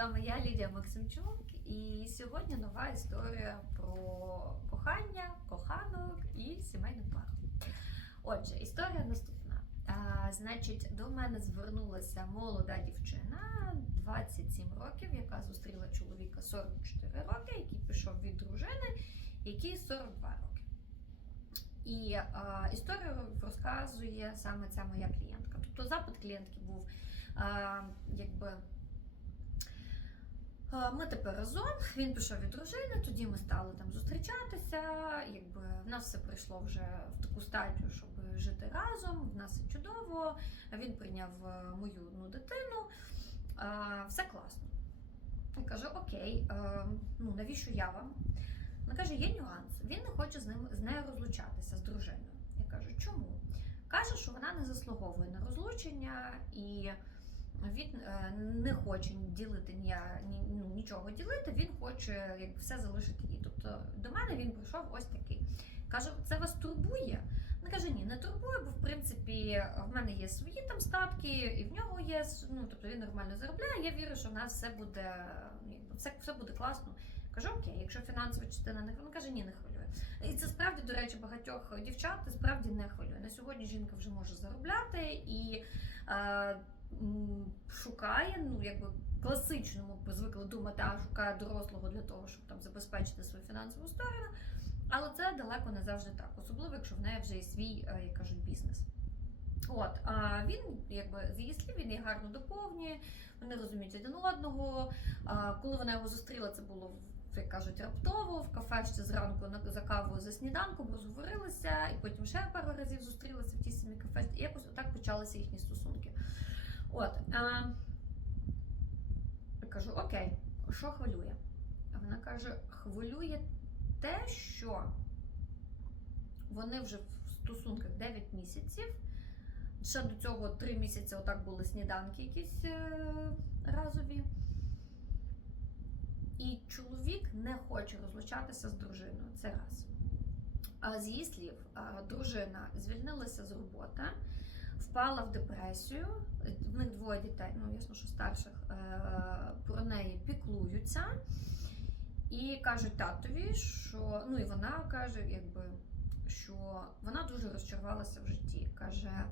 вами я Лідія Максимчук, і сьогодні нова історія про кохання, коханок і сімейну пару. Отже, історія наступна. А, значить, до мене звернулася молода дівчина 27 років, яка зустріла чоловіка 44 роки, який пішов від дружини, який 42 роки. І а, історію розказує саме ця моя клієнтка. Тобто запит клієнтки був а, якби. А, Ми тепер разом, він пішов від дружини, тоді ми стали там зустрічатися. Якби в нас все прийшло вже в таку стадію, щоб жити разом. В нас все чудово. Він прийняв е, мою одну дитину. Все класно. Я кажу: Окей, е, ну навіщо я вам? Вона каже, є нюанс. Він не хоче з ним з нею розлучатися з дружиною. Я кажу, чому? Каже, що вона не заслуговує на розлучення і він е, не хоче ділити ну, нічого ділити, він хоче якби, все залишити їй. Тобто до мене він прийшов ось такий. Каже, це вас турбує? Вона каже, ні, не турбує, бо в принципі в мене є свої там статки, і в нього є, ну тобто він нормально заробляє. Я вірю, що в нас все буде, все, все буде класно. Кажу, окей, якщо фінансова частина не хвилює, каже, ні, не хвилює. І це справді, до речі, багатьох дівчат справді не хвилює. На сьогодні жінка вже може заробляти і е, шукає, ну якби класичному звикли думати, а шукає дорослого для того, щоб там забезпечити свою фінансову сторону. Але це далеко не завжди так, особливо якщо в неї вже є свій, е, як кажуть, бізнес. От, а він, якби з її слів, він її гарно доповнює, вони розуміють один одного. А, коли вона його зустріла, це було як кажуть, раптово в кафе ще зранку за кавою за сніданком розговорилися, і потім ще пару разів зустрілися в тій самій кафе. І якось отак почалися їхні стосунки. От а, я кажу: Окей, що хвилює? А вона каже: хвилює те, що вони вже в стосунках 9 місяців. Ще до цього 3 місяці отак були сніданки якісь е, разові. І чоловік не хоче розлучатися з дружиною. Це раз. А з її слів, дружина звільнилася з роботи, впала в депресію. В них двоє дітей, ну ясно, що старших е, про неї піклуються. І кажуть татові, що ну і вона каже, якби що вона дуже розчарувалася в житті. Каже,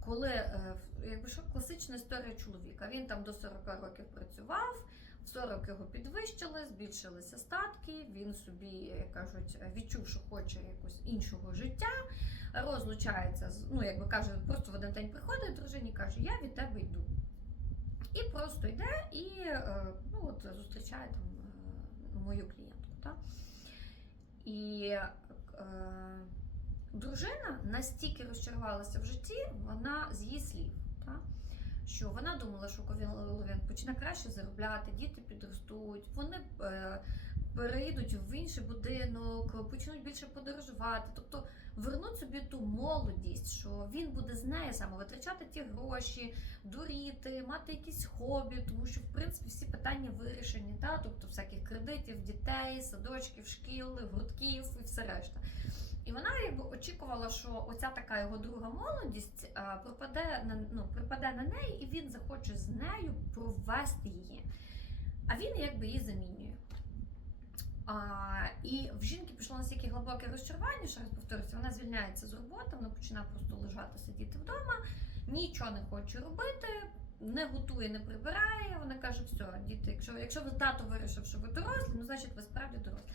коли е, якби що класична історія чоловіка, він там до 40 років працював, 40 його підвищили, збільшилися статки. Він собі, як кажуть, відчув, що хоче якось іншого життя, розлучається з ну, якби каже, просто в один день приходить дружині, каже, я від тебе йду. І просто йде і е, ну, от, зустрічає там е, мою клієнтку. Так? І е, дружина настільки розчарувалася в житті, вона з її слів. Так? Що вона думала, що коли він почне краще заробляти, діти підростуть, вони е, переїдуть в інший будинок, почнуть більше подорожувати, тобто вернуть собі ту молодість, що він буде з нею саме витрачати ті гроші, дуріти, мати якісь хобі, тому що в принципі всі питання вирішені, та? тобто всяких кредитів, дітей, садочків, шкіл, гуртків і все решта. І вона якби очікувала, що оця така його друга молодість а, пропаде на ну, припаде на неї, і він захоче з нею провести її. А він якби її замінює. А, і в жінки пішло настільки глибоке розчарування, що раз повторюся, вона звільняється з роботи, вона починає просто лежати, сидіти вдома, нічого не хоче робити, не готує, не прибирає. Вона каже: все, діти, якщо, якщо ви тато вирішив, що ви дорослі, ну значить ви справді дорослі.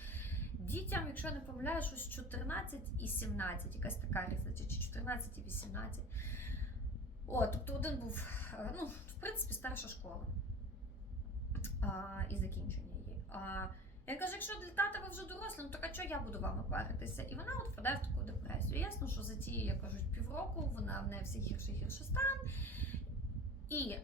Дітям, якщо я не помиляю, щось 14 і 17, якась така різниця, чи 14 і 18. О, тобто один був, е, ну, в принципі, старша школа а, і закінчення її. А, я кажу, якщо для тата ви вже дорослі, ну так а чого я буду вами паритися? І вона от впадає в таку депресію. Ясно, що за ті, як кажуть, півроку вона в неї все гірше гірше стан. І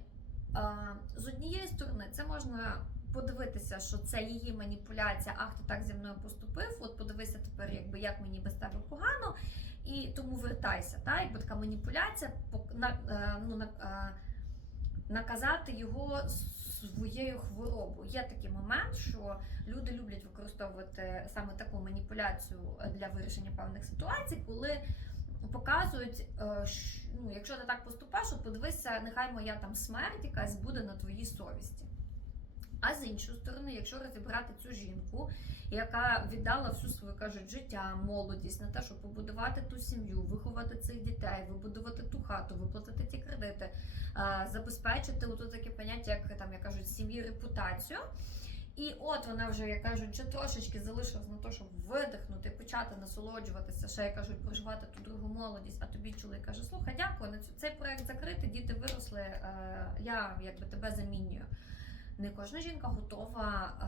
а, з однієї сторони, це можна подивитися, що це її маніпуляція, а хто так зі мною поступив. От подивися тепер, якби як мені без тебе погано, і тому вертайся. Та? Якби така маніпуляція на, е, ну, на, е, наказати його своєю хворобою. Є такий момент, що люди люблять використовувати саме таку маніпуляцію для вирішення певних ситуацій, коли показують, е, ну, якщо ти так поступаєш, подивися, нехай моя там смерть якась буде на твоїй совісті. А з іншої сторони, якщо розібрати цю жінку, яка віддала всю свою кажуть життя, молодість на те, щоб побудувати ту сім'ю, виховати цих дітей, вибудувати ту хату, виплатити ті кредити, забезпечити отут таке поняття, як там як кажуть, сім'ї репутацію. І от вона вже, як кажуть, вже трошечки залишилась на те, щоб видихнути, почати насолоджуватися, ще як кажуть, проживати ту другу молодість. А тобі чоловік каже: слухай, дякую, на цей проект закритий, діти виросли. е, Я якби тебе замінюю. Не кожна жінка готова, е,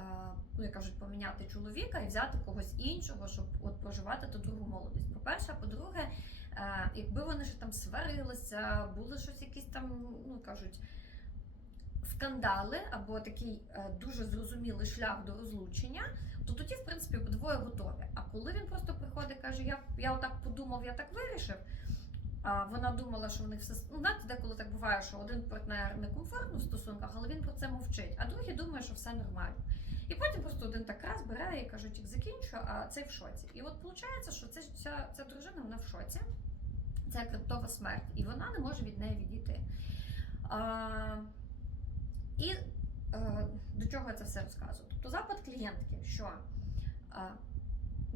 ну як кажуть, поміняти чоловіка і взяти когось іншого, щоб от проживати ту другу молодість. По-перше, а по-друге, е, якби вони ж там сварилися, були щось якісь там, ну кажуть, скандали або такий е, дуже зрозумілий шлях до розлучення, то тоді, в принципі, обидвоє готові. А коли він просто приходить і каже, я, я отак подумав, я так вирішив. А вона думала, що в них все ну, знаєте, деколи так буває, що один партнер некомфортно в стосунках, але він про це мовчить, а другий думає, що все нормально. І потім просто один так раз бере і кажуть, як закінчу, а цей в шоці. І от виходить, що це, ця, ця дружина вона в шоці. Це криптова смерть, і вона не може від неї відійти. А, і е, до чого я це все розказую? Тобто запит клієнтки, що е,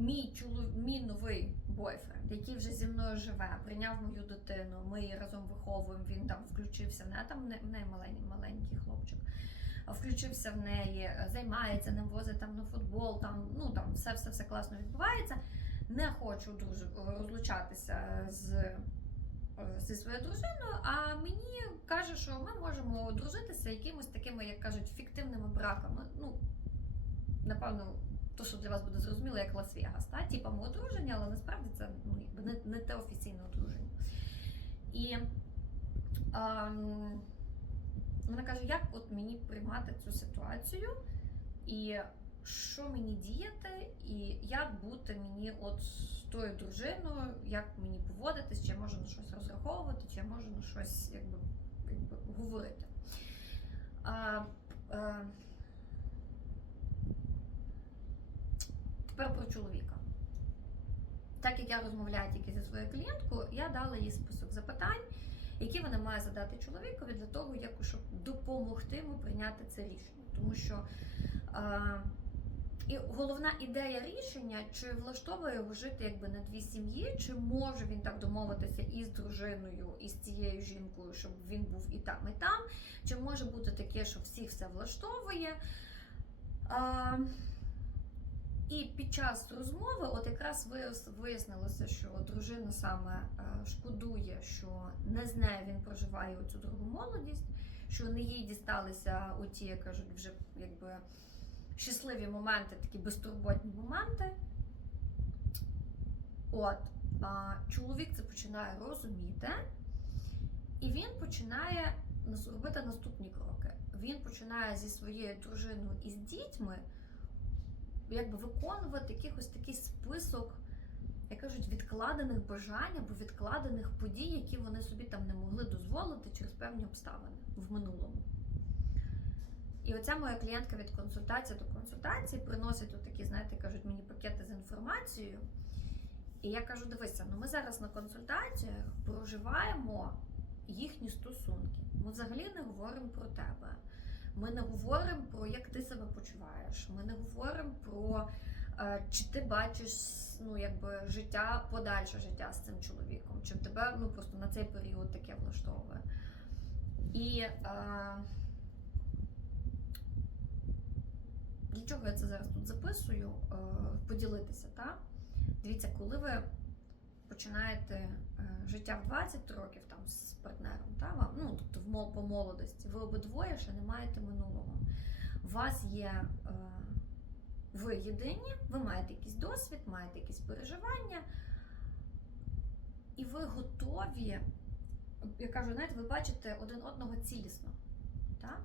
мій чолов... мій новий бойфренд, який вже зі мною живе, прийняв мою дитину, ми її разом виховуємо, він там включився в неї, там в неї- маленький, маленький хлопчик. Включився в неї, е, займається ним, возить там на футбол, там ну там все, все, все класно відбувається. Не хочу дуже розлучатися з е, зі своєю дружиною, а мені каже, що ми можемо одружитися якимось такими, як кажуть, фіктивними браками. Ну, напевно, то, що для вас буде зрозуміло, як Лас-Вегас, та? типа ми одружені, але насправді це ну, якби не, не те офіційне одруження. І ем, вона каже, як от мені приймати цю ситуацію, і що мені діяти, і як бути мені от з тою дружиною, як мені поводитись, чи я можу на щось розраховувати, чи я можу на щось якби, якби говорити. А, е, тепер про чоловіка. Так як я розмовляю тільки зі своєю клієнткою, я дала їй список запитань, які вона має задати чоловікові для того, як, щоб допомогти йому прийняти це рішення. Тому що е, і головна ідея рішення, чи влаштовує його жити якби на дві сім'ї, чи може він так домовитися із дружиною, і з цією жінкою, щоб він був і там, і там, чи може бути таке, що всіх все влаштовує. А, і під час розмови, от якраз вияснилося, що дружина саме е, шкодує, що не з нею він проживає оцю другу молодість, що не їй дісталися оті, як кажуть, вже якби щасливі моменти, такі безтурботні моменти. От, а, чоловік це починає розуміти, і він починає робити наступні кроки. Він починає зі своєю дружиною і з дітьми якби виконувати якийсь такий список, як кажуть, відкладених бажань або відкладених подій, які вони собі там не могли дозволити через певні обставини в минулому. І оця моя клієнтка від консультації до консультації приносить такі, знаєте, кажуть мені пакети з інформацією. І я кажу: дивися, ну ми зараз на консультаціях проживаємо їхні стосунки. Ми взагалі не говоримо про тебе. Ми не говоримо про як ти себе почуваєш. Ми не говоримо про е, чи ти бачиш ну, якби, життя, подальше життя з цим чоловіком, чи тебе ну, просто на цей період таке влаштовує. І е, для чого я це зараз тут записую? Е, поділитися, так? Дивіться, коли ви починаєте е, життя в 20 років там з партнером, та, вам, ну, тобто в по молодості, ви обидвоє ще не маєте минулого. У вас є е, ви єдині, ви маєте якийсь досвід, маєте якісь переживання, і ви готові, я кажу, знаєте, ви бачите один одного цілісно. Так?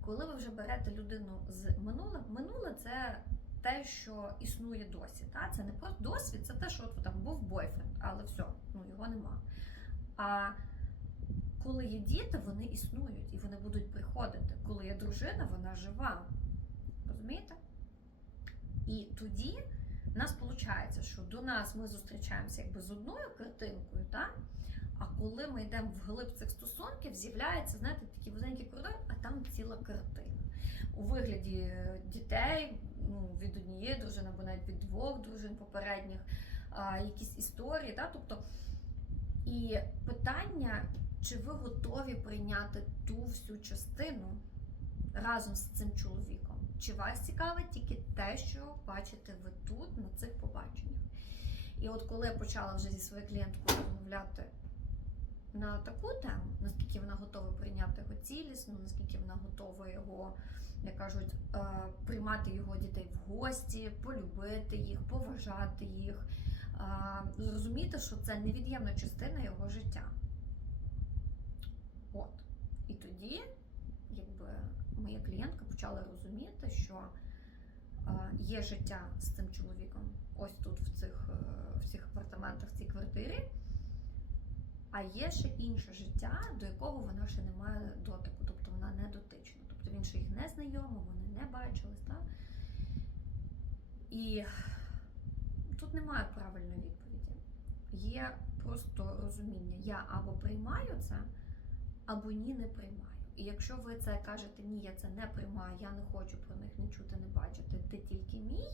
Коли ви вже берете людину з минулим, минуле це те, що існує досі. Та? Це не просто досвід, це те, що от там був бойфренд, але все, ну його нема. А коли є діти, вони існують і вони будуть приходити. Коли є дружина, вона жива. Розумієте? І тоді в нас виходить, що до нас ми зустрічаємося якби з одною картинкою, та? а коли ми йдемо в глиб цих стосунків, з'являється, знаєте, такий вузенький коридор, а там ціла картина. У вигляді е, дітей ну, від однієї дружини або навіть від двох дружин попередніх, а, якісь історії. Да? Тобто, і питання, чи ви готові прийняти ту всю частину разом з цим чоловіком? Чи вас цікавить тільки те, що бачите ви тут, на цих побаченнях? І от коли я почала вже зі своєю клієнткою розмовляти на таку тему, наскільки вона готова прийняти його цілісно, наскільки вона готова його, як кажуть, е, приймати його дітей в гості, полюбити їх, поважати їх, е, зрозуміти, що це невід'ємна частина його життя. От. І тоді, якби моя клієнтка почала розуміти, що е, є життя з цим чоловіком, ось тут, в цих, в цих апартаментах, в цій квартирі. А є ще інше життя, до якого вона ще не має дотику, тобто вона не дотична. Тобто він ще їх не знайомий, вони не бачились. Так? І тут немає правильної відповіді. Є просто розуміння, я або приймаю це, або ні, не приймаю. І якщо ви це кажете, ні, я це не приймаю, я не хочу про них не чути, не бачити, ти тільки мій,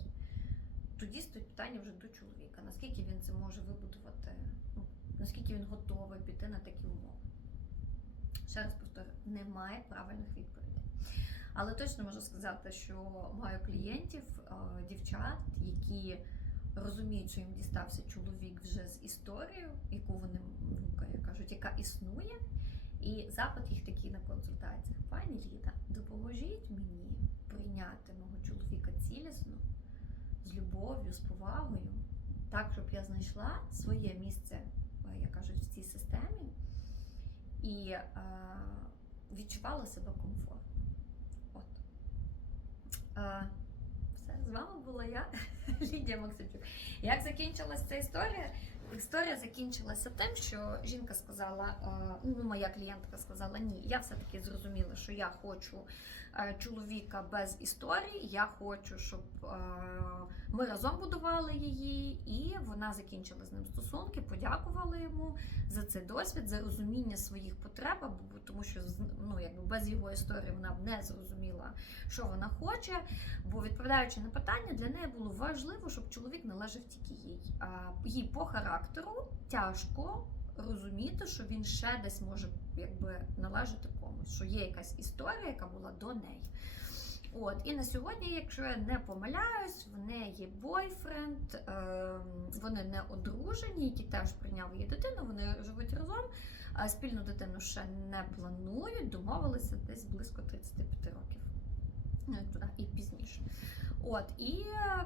тоді стоїть питання вже до чоловіка, наскільки він це може вибудувати, ну, наскільки він готовий піти на такі умови. Ще раз повторю, немає правильних відповідей. Але точно можу сказати, що маю клієнтів, е, дівчат, які розуміють, що їм дістався чоловік вже з історією, яку вони ну, кажуть, яка існує. І запит їх такий на консультаціях. Пані Ліда, допоможіть мені прийняти мого чоловіка цілісно, з любов'ю, з повагою, так, щоб я знайшла своє місце, як кажуть, в цій системі і е, відчувала себе комфортно. От. Е, все, з вами була я, Лідія Максимчук. Як закінчилася ця історія? Історія закінчилася тим, що жінка сказала, е, ну моя клієнтка сказала, ні, я все-таки зрозуміла, що я хочу е, чоловіка без історії, я хочу, щоб е, ми разом будували її, і вона закінчила з ним стосунки, подякувала йому за цей досвід, за розуміння своїх потреб, тому що ну, якби без його історії вона б не зрозуміла, що вона хоче. Бо відповідаючи на питання, для неї було важливо, щоб чоловік належав тільки їй. Їй по характеру тяжко розуміти, що він ще десь може якби належати комусь, що є якась історія, яка була до неї. От, і на сьогодні, якщо я не помиляюсь, в неї бойфренд, ем, вони не одружені, який теж прийняв її дитину, вони живуть разом, а спільну дитину ще не планують, домовилися десь близько 35 років. Ну, і і пізніше. От, і е,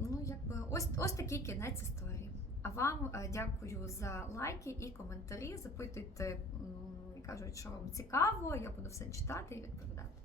ну, якби ось, ось такий кінець історії. А вам е, дякую за лайки і коментарі. Запитуйте, кажуть, що вам цікаво, я буду все читати і відповідати.